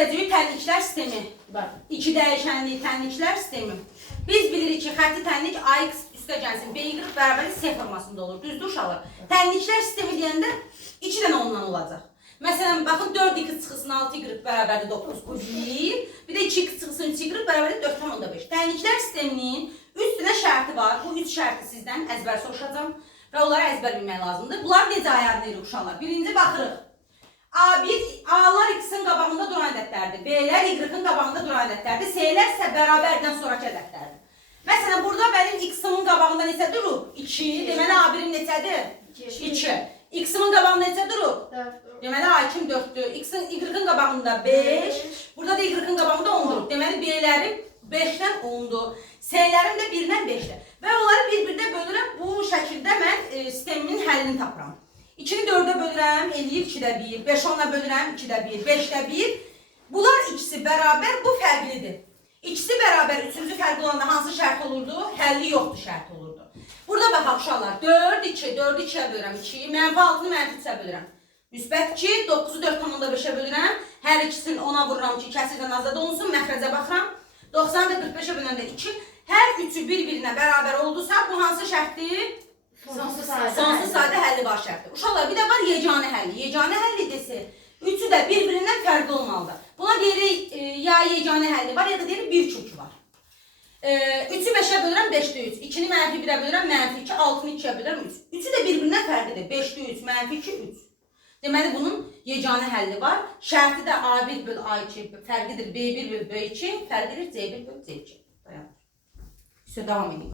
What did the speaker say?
göstərdiyi tənliklər sistemi var. 2 dəyişənli tənliklər sistemi. Biz bilirik ki, xətti tənlik AX üstə gəlsin, BY bərabər S formasında olur. Düzdür uşaqlar? Tənliklər sistemi deyəndə 2 dənə ondan olacaq. Məsələn, baxın 4x çıxısın 6y bərabərdir 9 bu 1. Bir də 2x çıxısın 3y bərabərdir 4,5. Tənliklər sisteminin 3 dənə şərti var. Bu 3 şərti sizdən əzbər soruşacağam və onları əzbər bilmək lazımdır. Bunlar necə ayarlayırıq uşaqlar? Birinci baxırıq. A1, A'lar X'in qabağında duran ədədlərdir. B'lər Y-in qabağında duran ədədlərdir. S'lər isə bərabərdən sonraki ədədlərdir. Məsələn, burada mənim X'imin qabağında neçə durub? 2. Deməli, A1'in neçədir? 2. X'imin qabağında neçə durub? 4. Deməli, A2'm 4'dür. Y-in qabağında 5. Burada da Y-in qabağında 10 durub. Deməli, B'lərim 5'dən 10'dur. S'lərim də 1'dən 5'dir. Və onları bir-birdə bölürəm. Bu şəkildə mən sistemimin həllini tapıram. 2'ni 4'e bölürəm, eləyir 2'də 1. 5'i 10'a bölürəm, 2'də 1. 5'də 1. Bunlar ikisi bərabər, bu fərqlidir. İkisi bərabər, üçüncü fərqli olanda hansı şərt olurdu? Həlli yoxdur şərt olurdu. Burada baxaq uşaqlar. 4, 2, 4'ü 2'yə bölürəm, 2'yi. Mənfi 6'nı mənfi 3'ə bölürəm. Müsbət 2, 9'u 4,5'ə bölürəm. Hər ikisini 10'a vururam ki, kəsirdən azad olunsun. Məxrəcə baxıram. 90'ı da 45'ə bölündə 2. Hər üçü bir-birinə bərabər oldusa, bu hansı şərtdir? Sonsuz sayda həlli var şərtdir. Uşaqlar, bir də var yeganə həlli. Yeganə həlli desə, üçü də bir-birindən fərqli olmalıdır. Buna deyirik, ya yeganə həlli var, ya da deyirik bir kök var. 3'ü 5'ə bölürəm, 5'də 3. 2'ni mənfi 1'ə bölürəm, mənfi 2. 6'nı 2'yə bölürəm, 3. Üçü də bir-birindən fərqlidir. 5'də 3, mənfi 2, 3. Deməli, bunun yeganə həlli var. Şərti də A1 böl A2 fərqidir, B1 böl B2, fərqidir C1 böl C2. Dayanır. Davam edin.